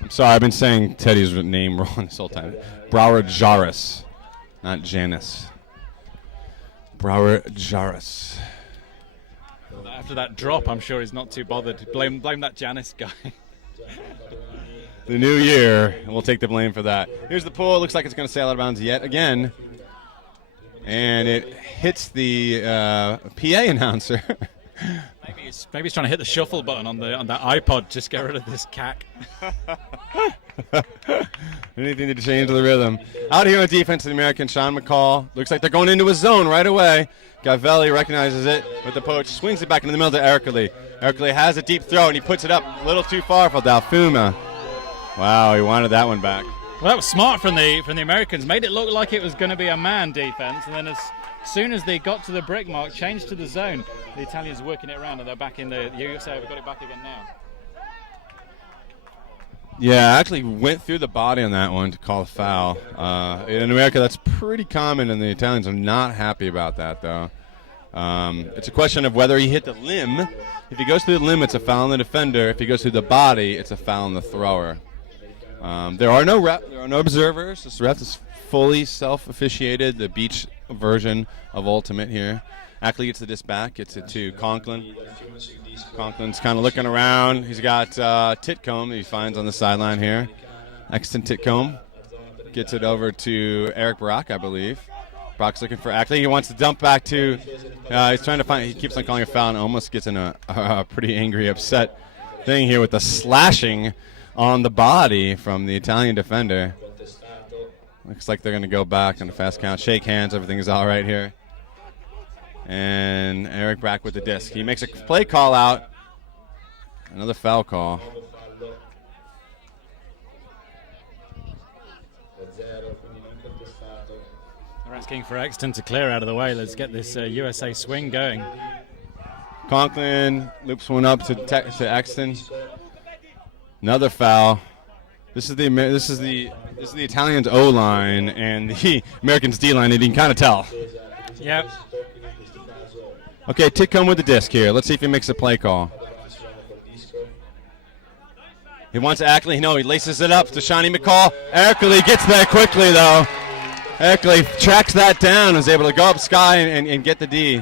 I'm sorry, I've been saying Teddy's name wrong this whole time. Broward Jaris, not Janis. Broward Jaris. After that drop, I'm sure he's not too bothered. Blame that Janis guy. The new year, and we'll take the blame for that. Here's the pool. Looks like it's going to sail out of bounds yet again. And it hits the PA announcer. Maybe he's trying to hit the shuffle button on that iPod. Just get rid of this cack. Anything to change the rhythm. Out here on defense, the American Sean McCall. Looks like they're going into his zone right away. Gavelli recognizes it with the poach, swings it back into the middle to Ercole. Ercole has a deep throw, and he puts it up a little too far for Dalfuma. Wow, he wanted that one back. Well, that was smart from the Americans. Made it look like it was going to be a man defense, and then as As soon as they got to the brick mark, changed to the zone, the Italians working it around, and they're back in the USA have got it back again now. Yeah, actually went through the body on that one to call a foul. In America, that's pretty common, and the Italians are not happy about that, though. It's a question of whether he hit the limb. If he goes through the limb, it's a foul on the defender. If he goes through the body, it's a foul on the thrower. There are no observers. This ref is fully self-officiated, the beach version of Ultimate here. Ackley gets the disc back, gets it to Conklin. Conklin's kind of looking around. He's got Titcomb he finds on the sideline here. Exton Titcomb gets it over to Eric Brock, I believe. Brock's looking for Ackley. He wants to dump back to, he's trying to find, he keeps on calling a foul and almost gets in a pretty angry, upset thing here with the slashing on the body from the Italian defender. Looks like they're going to go back on the fast count. Shake hands. Everything is all right here. And Eric Brack with the disc. He makes a play call out. Another foul call. They're asking for Exton to clear out of the way. Let's get this USA swing going. Conklin loops one up to Exton. Another foul. This is the Italians' O-line and the Americans' D-line, and you can kind of tell. Yep. Okay, Titcomb with the disc here. Let's see if he makes a play call. He wants Ackley. No, he laces it up to Shawnee McCall. Erkley gets there quickly, though. Erkley tracks that down, is able to go up sky and get the D.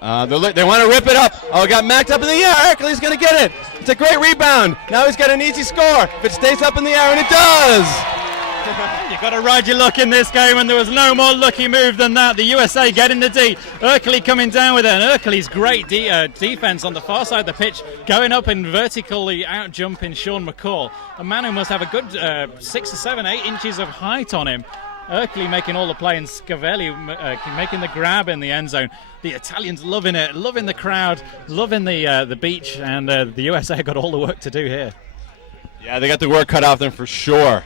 They want to rip it up. Oh, got macked up in the air. Erkley's going to get it. It's a great rebound. Now he's got an easy score. If it stays up in the air, and it does. You've got to ride your luck in this game, and there was no more lucky move than that. The USA getting the D. Erkley coming down with it, and Erkley's great defense on the far side of the pitch, going up and vertically out-jumping Sean McCall, a man who must have a good 6 or 7, 8 inches of height on him. Erkley making all the play, and Scavelli making the grab in the end zone. The Italians loving it, loving the crowd, loving the beach, and the USA got all the work to do here. Yeah, they got the work cut off them for sure.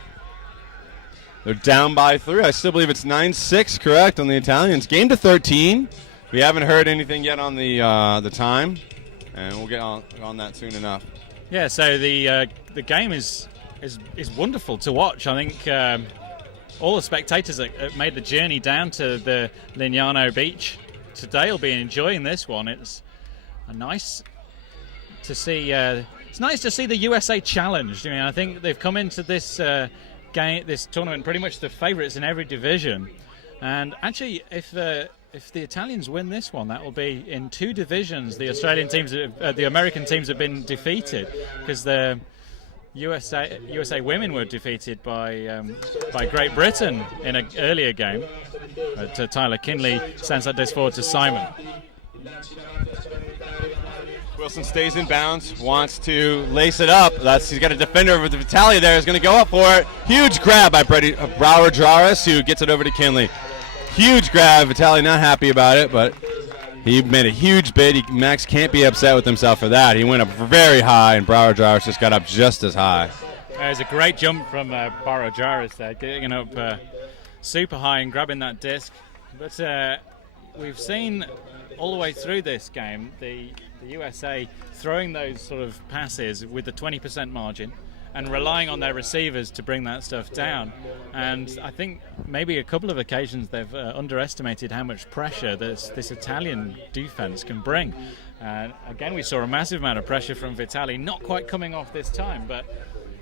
They're down by 3. I still believe it's 9-6, correct, on the Italians. Game to 13. We haven't heard anything yet on the time, and we'll get on that soon enough. Yeah, so the game is wonderful to watch. I think all the spectators that made the journey down to the Lignano Beach today will be enjoying this one. It's nice to see. It's nice to see the USA challenged. I mean, I think they've come into this this tournament pretty much the favourites in every division, and actually, if the Italians win this one, that will be in 2 divisions. The Australian teams, the American teams have been defeated because the USA women were defeated by Great Britain in an earlier game. But Tyler Kinley sends that disc forward to Simon. Wilson stays in bounds, wants to lace it up. He's got a defender with the Vitale there. He's going to go up for it. Huge grab by Brower Jarvis, who gets it over to Kinley. Huge grab. Vitale not happy about it, but he made a huge bid. Max can't be upset with himself for that. He went up very high, and Brower Jarvis just got up just as high. There's a great jump from Brower Jarvis there, getting up super high and grabbing that disc. But we've seen all the way through this game the USA throwing those sort of passes with the 20% margin and relying on their receivers to bring that stuff down. And I think maybe a couple of occasions they've underestimated how much pressure this Italian defense can bring. Again, we saw a massive amount of pressure from Vitale, not quite coming off this time, but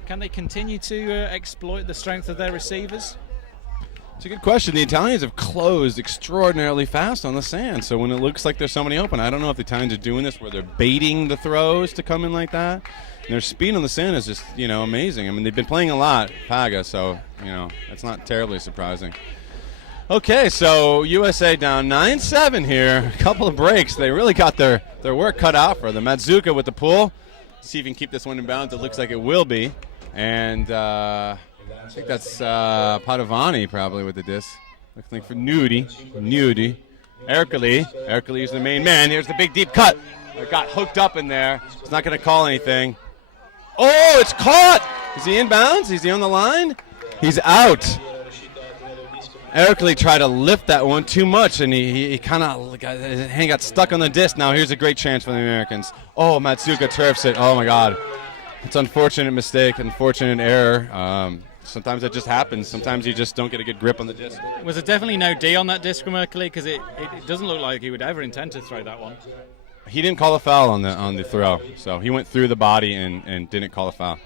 can they continue to exploit the strength of their receivers? It's a good question. The Italians have closed extraordinarily fast on the sand, so when it looks like there's somebody open, I don't know if the Italians are doing this where they're baiting the throws to come in like that. And their speed on the sand is just, amazing. I mean, they've been playing a lot, Paga, so, that's not terribly surprising. Okay, so USA down 9-7 here. A couple of breaks. They really got their work cut out for them. Matsuka with the pull. See if he can keep this one in bounds. It looks like it will be. And I think that's Padovani probably with the disc. Looking for Nudi. Erkley is the main man. Here's the big deep cut. It got hooked up in there. It's not going to call anything. Oh, it's caught! Is he in bounds? Is he on the line? He's out. Ercole tried to lift that one too much, and he kind of his hand got stuck on the disc. Now here's a great chance for the Americans. Oh, Matsuka turfs it. Oh, my God. It's an unfortunate mistake, unfortunate error. Sometimes that just happens. Sometimes you just don't get a good grip on the disc. Was there definitely no D on that disc from Ercole? Because it doesn't look like he would ever intend to throw that one. He didn't call a foul on the throw, so he went through the body and didn't call a foul.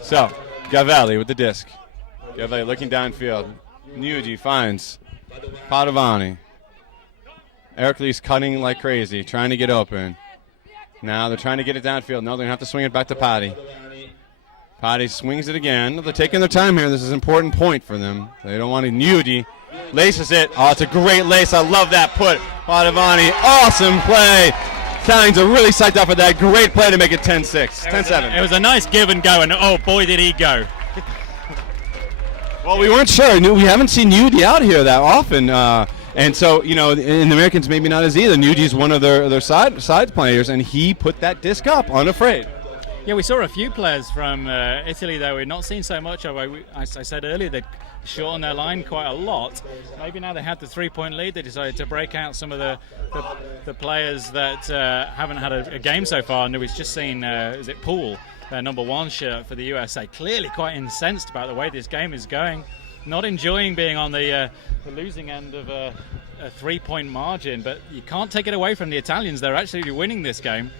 So, Gavelli with the disc. Gavelli looking downfield. Nugi finds Padovani. Ercole's cutting like crazy, trying to get open. Now they're trying to get it downfield. No, they're going to have to swing it back to Paddy. Paddy swings it again. They're taking their time here. This is an important point for them. They don't want to. Nugi laces it. Oh, it's a great lace. I love that put. Padovani, awesome play. Italians are really psyched up for that. Great play to make it 10-6, 10-7. It was a nice give and go, and oh boy did he go. Well, we weren't sure. We haven't seen Nugi out here that often. And so, and the Americans maybe not as either. Nugi's one of their side players, and he put that disc up, unafraid. Yeah, we saw a few players from Italy that we've not seen so much of. I said earlier they'd shortened their line quite a lot. Maybe now they had the 3-point lead, they decided to break out some of the players that haven't had a game so far. And we've just seen, is it Poole, their number 1 shirt for the USA, clearly quite incensed about the way this game is going. Not enjoying being on the losing end of a 3-point margin, but you can't take it away from the Italians. They're actually winning this game,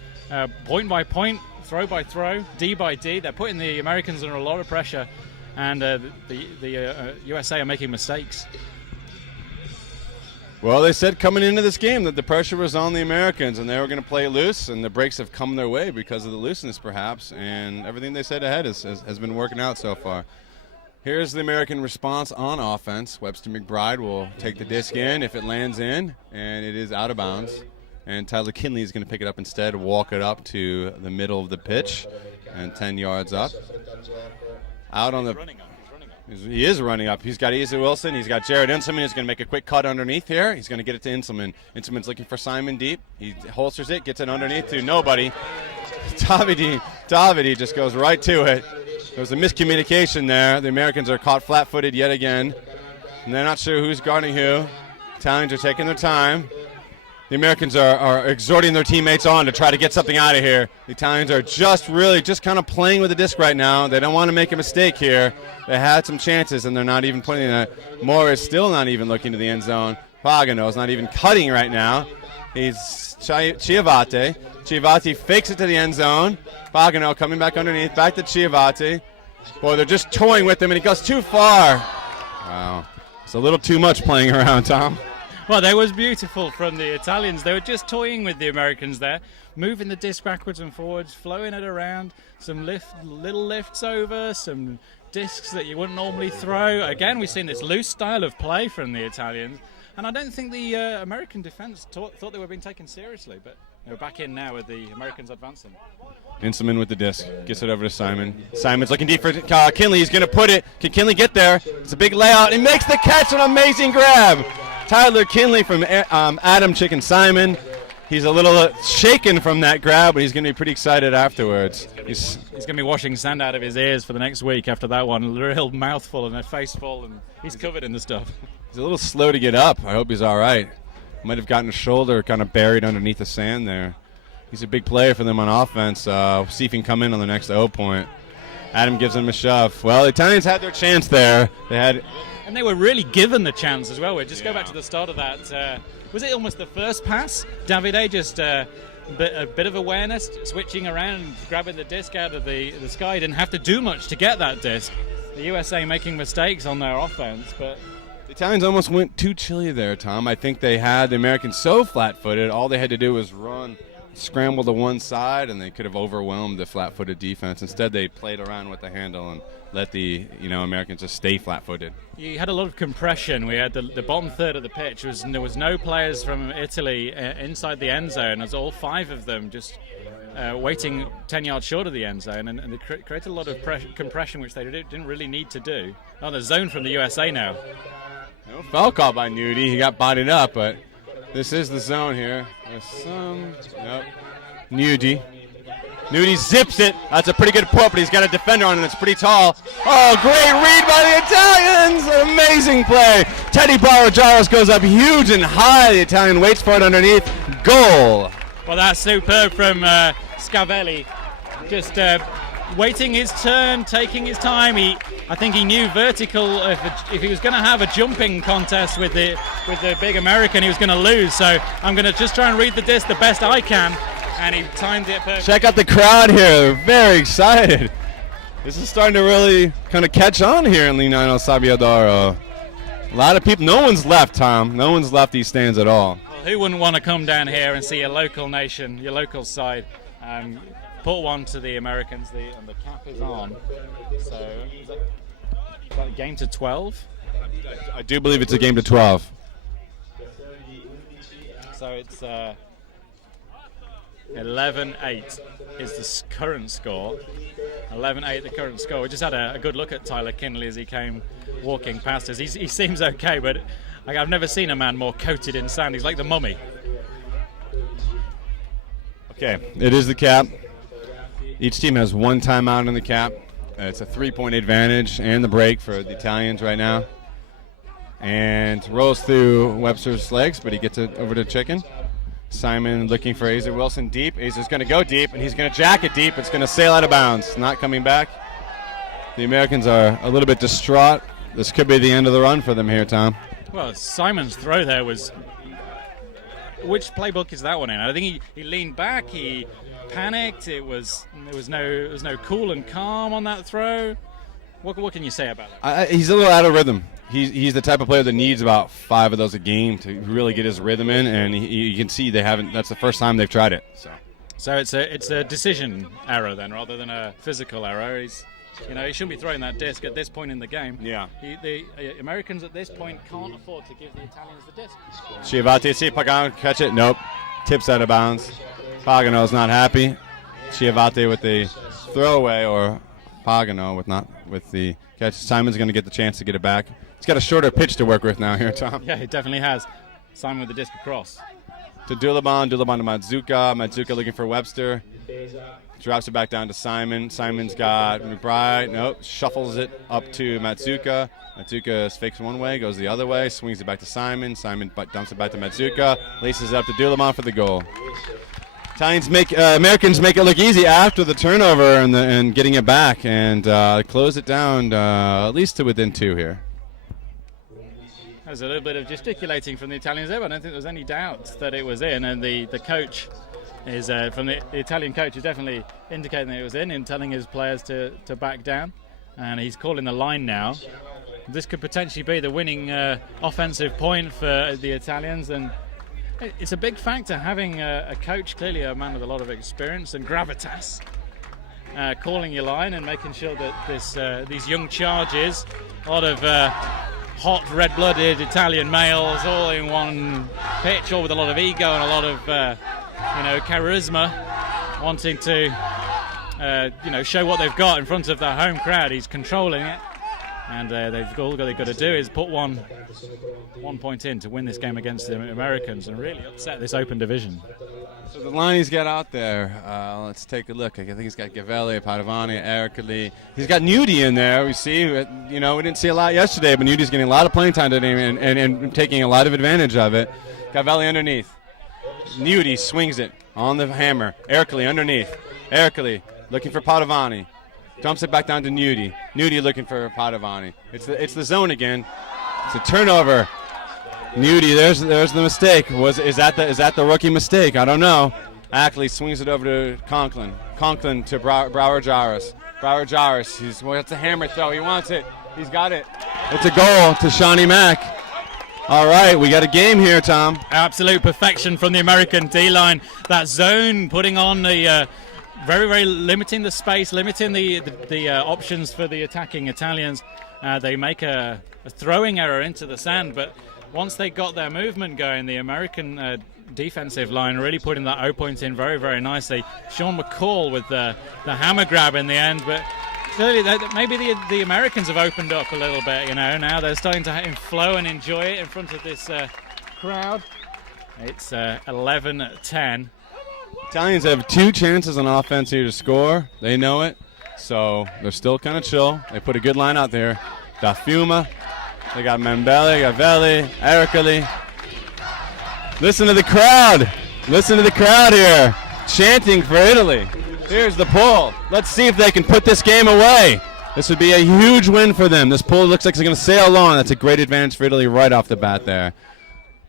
point by point, throw by throw, D by D. They're putting the Americans under a lot of pressure, and the USA are making mistakes. Well, they said coming into this game that the pressure was on the Americans and they were going to play loose, and the breaks have come their way because of the looseness perhaps, and everything they said ahead has been working out so far. Here's the American response on offense. Webster McBride will take the disc in if it lands in, and it is out of bounds. And Tyler Kinley is going to pick it up instead, walk it up to the middle of the pitch, and 10 yards up. Out on the... He is running up. He's got Asa Wilson. He's got Jared Inselman. He's going to make a quick cut underneath here. He's going to get it to Inselman. Inselman's looking for Simon deep. He holsters it, gets it underneath to nobody. Davide just goes right to it. There was a miscommunication there. The Americans are caught flat-footed yet again. And they're not sure who's guarding who. Italians are taking their time. The Americans are exhorting their teammates on to try to get something out of here. The Italians are just kind of playing with the disc right now. They don't want to make a mistake here. They had some chances, and they're not even putting that. Moore is still not even looking to the end zone. Pagano is not even cutting right now. He's Chiavate. Chiavate fakes it to the end zone. Pagano coming back underneath, back to Chiavate. Boy, they're just toying with him, and he goes too far. Wow. It's a little too much playing around, Tom. Well, that was beautiful from the Italians. They were just toying with the Americans there, moving the disc backwards and forwards, flowing it around, some little lifts over, some discs that you wouldn't normally throw. Again, we've seen this loose style of play from the Italians, and I don't think the American defense thought they were being taken seriously, but they're back in now with the Americans advancing. Inselman with the disc, gets it over to Simon. Simon's looking deep for Kinley. He's going to put it. Can Kinley get there? It's a big layout. He makes the catch, an amazing grab. Tyler Kinley from Adam Chicken Simon. He's a little shaken from that grab, but he's going to be pretty excited afterwards. He's going to be washing sand out of his ears for the next week after that one. A real mouthful and a face full, and he's covered in the stuff. He's a little slow to get up. I hope he's all right. Might have gotten his shoulder kind of buried underneath the sand there. He's a big player for them on offense. See if he can come in on the next O point. Adam gives him a shove. Well, the Italians had their chance there. And they were really given the chance as well. We'll just go back to the start of that. Was it almost the first pass? Davide just a bit of awareness, switching around and grabbing the disc out of the sky. Didn't have to do much to get that disc. The USA making mistakes on their offense, but the Italians almost went too chilly there, Tom. I think they had the Americans so flat-footed, all they had to do was run, scramble to one side, and they could have overwhelmed the flat-footed defense. Instead, they played around with the handle and let the Americans just stay flat-footed. You had a lot of compression. We had the bottom third of the pitch. There was no players from Italy inside the end zone. There's all 5 of them just waiting 10 yards short of the end zone, and they created a lot of compression, which they didn't really need to do. Oh, the zone from the USA now. No foul call by Nugi. He got bodied up, but this is the zone here. There's some... Nope. Nugi. Nudie zips it. That's a pretty good put, but he's got a defender on him that's pretty tall. Oh, great read by the Italians. Amazing play. Teddy Brawajaros goes up huge and high. The Italian waits for it underneath. Goal. Well, that's superb from Scavelli. Just waiting his turn, taking his time. I think he knew vertical. If he was going to have a jumping contest with the big American, he was going to lose. So I'm going to just try and read the disc the best I can, and he timed it perfectly. Check out the crowd here. They're very excited. This is starting to really kind of catch on here in Legnano Sabbiadoro. A lot of people. No one's left, Tom. No one's left these stands at all. Well, who wouldn't want to come down here and see your local nation, your local side, put one to the Americans, and the cap is on. So is that a game to 12? I do believe it's a game to 12. So it's 11-8 is the current score. 11-8 the current score. We just had a good look at Tyler Kinley as he came walking past us. He seems okay, but I've never seen a man more coated in sand. He's like the mummy. Okay, it is the cap. Each team has one timeout in the cap. It's a 3-point advantage and the break for the Italians right now. And rolls through Webster's legs, but he gets it over to Chicken. Simon looking for Azer Wilson deep. Azer's going to go deep, and he's going to jack it deep. It's going to sail out of bounds. Not coming back. The Americans are a little bit distraught. This could be the end of the run for them here, Tom. Well, Simon's throw there was... Which playbook is that one in? I think he leaned back, he panicked. There was no cool and calm on that throw. What can you say about that? He's a little out of rhythm. He's the type of player that needs about 5 of those a game to really get his rhythm in, and you can see they haven't. That's the first time they've tried it. So it's a decision error then, rather than a physical error. He shouldn't be throwing that disc at this point in the game. Yeah. The Americans at this point can't afford to give the Italians the disc. Chiavati, see Pagano catch it? Nope. Tips out of bounds. Pagano's not happy. Chiavati with the throwaway, or Pagano with the catch. Simon's going to get the chance to get it back. He's got a shorter pitch to work with now here, Tom. Yeah, he definitely has. Simon with the disc across. To Dulaban to Madzuka. Madzuka looking for Webster. Drops it back down to Simon. Simon's got McBride. Nope. Shuffles it up to Matsuka. Matsuka fakes one way, goes the other way, swings it back to Simon. Simon dumps it back to Matsuka. Laces it up to Dulaban for the goal. Americans make it look easy after the turnover and getting it back, and close it down at least to within 2 here. There's a little bit of gesticulating from the Italians there, but I don't think there was any doubt that it was in, and the coach is from the Italian coach is definitely indicating that it was in and telling his players to back down, and he's calling the line now. This could potentially be the winning offensive point for the Italians, and it's a big factor having a coach, clearly a man with a lot of experience and gravitas, calling your line and making sure that these young charges, a lot of hot, red-blooded Italian males, all in one pitch, all with a lot of ego and a lot of charisma, wanting to show what they've got in front of their home crowd. He's controlling it, and they've got to do is put one point in to win this game against the Americans and really upset this open division. So the line he's got out there, let's take a look. I think he's got Gavelli, Padovani, Ericoli. He's got Nudi in there. We see, we didn't see a lot yesterday, but Nudi's getting a lot of playing time today and taking a lot of advantage of it. Gavelli underneath. Nudi swings it on the hammer. Ericoli underneath. Ericoli looking for Padovani. Dumps it back down to Nudi. Nudi looking for Padovani. It's the zone again. It's a turnover. Nudi, there's the mistake. Is that the rookie mistake? I don't know. Ackley swings it over to Conklin. Conklin to Brawajaros. Brawajaros, it's a hammer throw. He wants it. He's got it. It's a goal to Shawnee Mack. All right, we got a game here, Tom. Absolute perfection from the American D-line. That zone putting on the very, very limiting the space, limiting the options for the attacking Italians. They make a throwing error into the sand, but once they got their movement going, the American defensive line really putting that O point in very, very nicely. Sean McCall with the hammer grab in the end, but clearly maybe the Americans have opened up a little bit, now they're starting to flow and enjoy it in front of this crowd. It's 11-10. Italians have 2 chances on offense here to score. They know it, so they're still kind of chill. They put a good line out there. Da Fiuma, they got Membelli, Gavelli, Ercoli. Listen to the crowd. Listen to the crowd here, chanting for Italy. Here's the pull. Let's see if they can put this game away. This would be a huge win for them. This pull looks like it's going to sail on. That's a great advantage for Italy right off the bat there.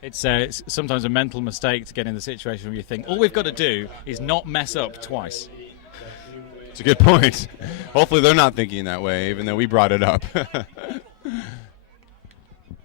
It's sometimes a mental mistake to get in the situation where you think all we've got to do is not mess up twice. It's a good point. Hopefully they're not thinking that way, even though we brought it up.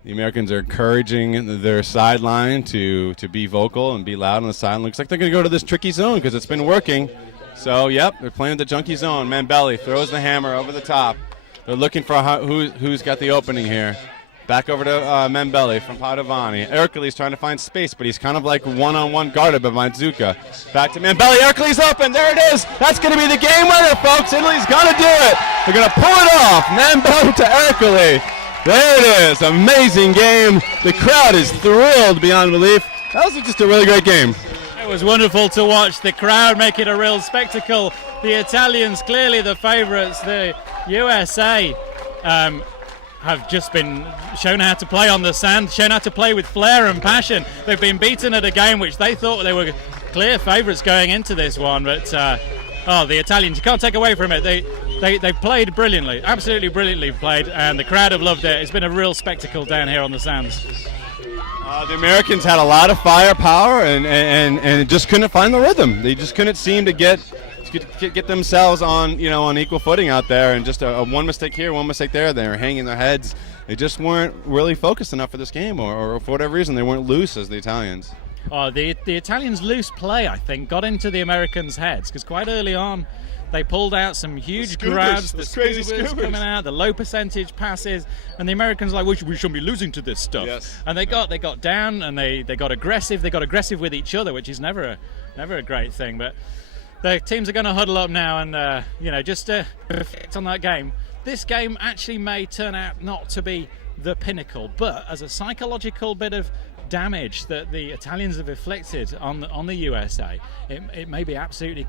The Americans are encouraging their sideline to be vocal and be loud on the sideline. Looks like they're going to go to this tricky zone because it's been working. So, yep, they're playing the junky zone. Membelli throws the hammer over the top. They're looking for who's got the opening here. Back over to Membelli from Padovani. Ercoli's trying to find space, but he's kind of like one-on-one guarded by Mandzukic. Back to Membelli. Ercoli's open. There it is. That's going to be the game winner, folks. Italy's going to do it. They're going to pull it off. Membelli to Ercoli. There it is. Amazing game. The crowd is thrilled beyond belief. That was just a really great game. It was wonderful to watch the crowd make it a real spectacle. The Italians clearly the favourites. The USA have just been shown how to play on the sand, shown how to play with flair and passion. They've been beaten at a game which they thought they were clear favourites going into this one, but the Italians, you can't take away from it. They played brilliantly, absolutely brilliantly played, and the crowd have loved it. It's been a real spectacle down here on the sands. The Americans had a lot of firepower and just couldn't find the rhythm. They just couldn't seem to get themselves on equal footing out there, and just a one mistake here, one mistake there. They were hanging their heads. They just weren't really focused enough for this game, or for whatever reason, they weren't loose as the Italians. The Italians' loose play, I think, got into the Americans' heads because quite early on they pulled out some huge grabs, the crazy scoobers coming out, the low percentage passes, and the Americans were like, we shouldn't be losing to this stuff. Yes. And they got down and they got aggressive. They got aggressive with each other, which is never a great thing. But the teams are going to huddle up now and just to reflect on that game. This game actually may turn out not to be the pinnacle, but as a psychological bit of damage that the Italians have inflicted on the USA, it may be absolutely